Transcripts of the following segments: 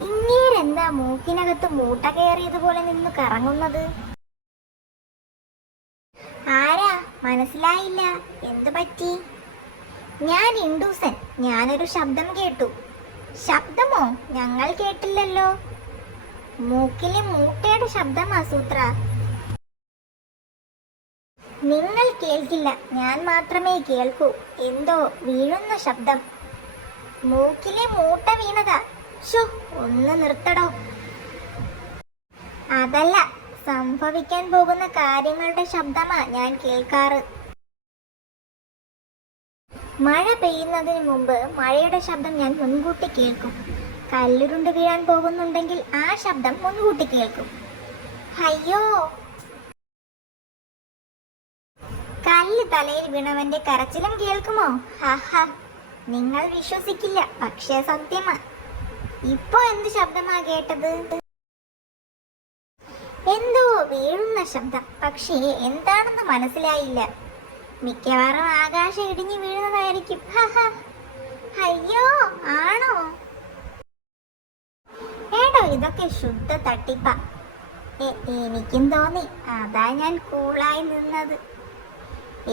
ഇങ്ങേരെന്താ മൂക്കിനകത്ത് മൂട്ട കയറിയതുപോലെ നിന്ന് കറങ്ങുന്നത്? ആരാ? മനസ്സിലായില്ല. എന്തു പറ്റി? ഞാൻ ഇണ്ടൂസൻ. ഞാനൊരു ശബ്ദം കേട്ടു. ശബ്ദമോ? ഞങ്ങൾ കേട്ടില്ലല്ലോ. മൂക്കിലെ മൂട്ടയുടെ ശബ്ദമാ സൂത്ര. നിങ്ങൾ കേൾക്കില്ല, ഞാൻ മാത്രമേ കേൾക്കൂ. എന്തോ വീഴുന്ന ശബ്ദം. മൂക്കിലെ മൂട്ട വീണതാ. ഷോ, ഒന്ന് നിർത്തടോ. അതല്ല, സംഭവിക്കാൻ പോകുന്ന കാര്യങ്ങളുടെ ശബ്ദമാ ഞാൻ കേൾക്കാറ്. മഴ പെയ്യുന്നതിന് മുമ്പ് മഴയുടെ ശബ്ദം ഞാൻ മുൻകൂട്ടി കേൾക്കും. കല്ലുരുണ്ട് വീഴാൻ പോകുന്നുണ്ടെങ്കിൽ ആ ശബ്ദം മുൻകൂട്ടി കേൾക്കും. അയ്യോ! കല്ല് തലയിൽ വീണവന്റെ കരച്ചിലും കേൾക്കുമോ? ഹഹ, നിങ്ങൾ വിശ്വസിക്കില്ല, പക്ഷേ സത്യമാ. ഇപ്പോ എന്ത് ശബ്ദമാ കേട്ടത്? എന്തോ വീഴുന്ന ശബ്ദം, പക്ഷേ എന്താണെന്ന് മനസ്സിലായില്ല. മിക്കവാറും ആകാശം ഇടിഞ്ഞു വീഴുന്നതായിരിക്കും. അയ്യോ, ആണോ? ഏടോ, ഇതൊക്കെ ശുദ്ധ തട്ടിപ്പ. എനിക്കും തോന്നി, അതാ ഞാൻ കൂളായി നിന്നത്.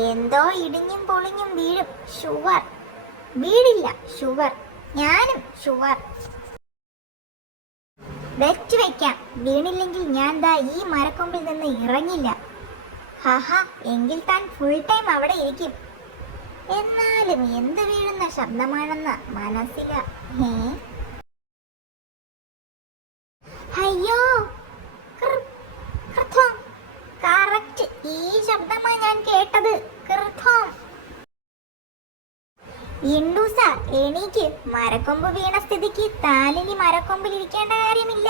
എന്തോ ഇടിഞ്ഞും പൊളിഞ്ഞും വീഴും, ഷുവർ. വീടില്ല, ഷുവർ. ഞാനും ഷുവർ. വെച്ച് വെക്കാം, വീണില്ലെങ്കിൽ ഞാൻ ദാ ഈ മരക്കൊമ്പിൽ നിന്ന് ഇറങ്ങില്ല. എങ്കിൽ താൻ ഫുൾ ടൈം അവിടെ ഇരിക്കും. എന്നാലും എന്ത് വീഴുന്ന ശബ്ദമാണെന്ന് മനസ്സില. അയ്യോ, കറക്റ്റ് ഈ ശബ്ദമാ ഞാൻ കേട്ടത്. ഇണ്ടൂസ, എണീക്ക്. മരക്കൊമ്പ് വീണ സ്ഥിതിക്ക് താനിനി മരക്കൊമ്പിൽ ഇരിക്കേണ്ട കാര്യമില്ല.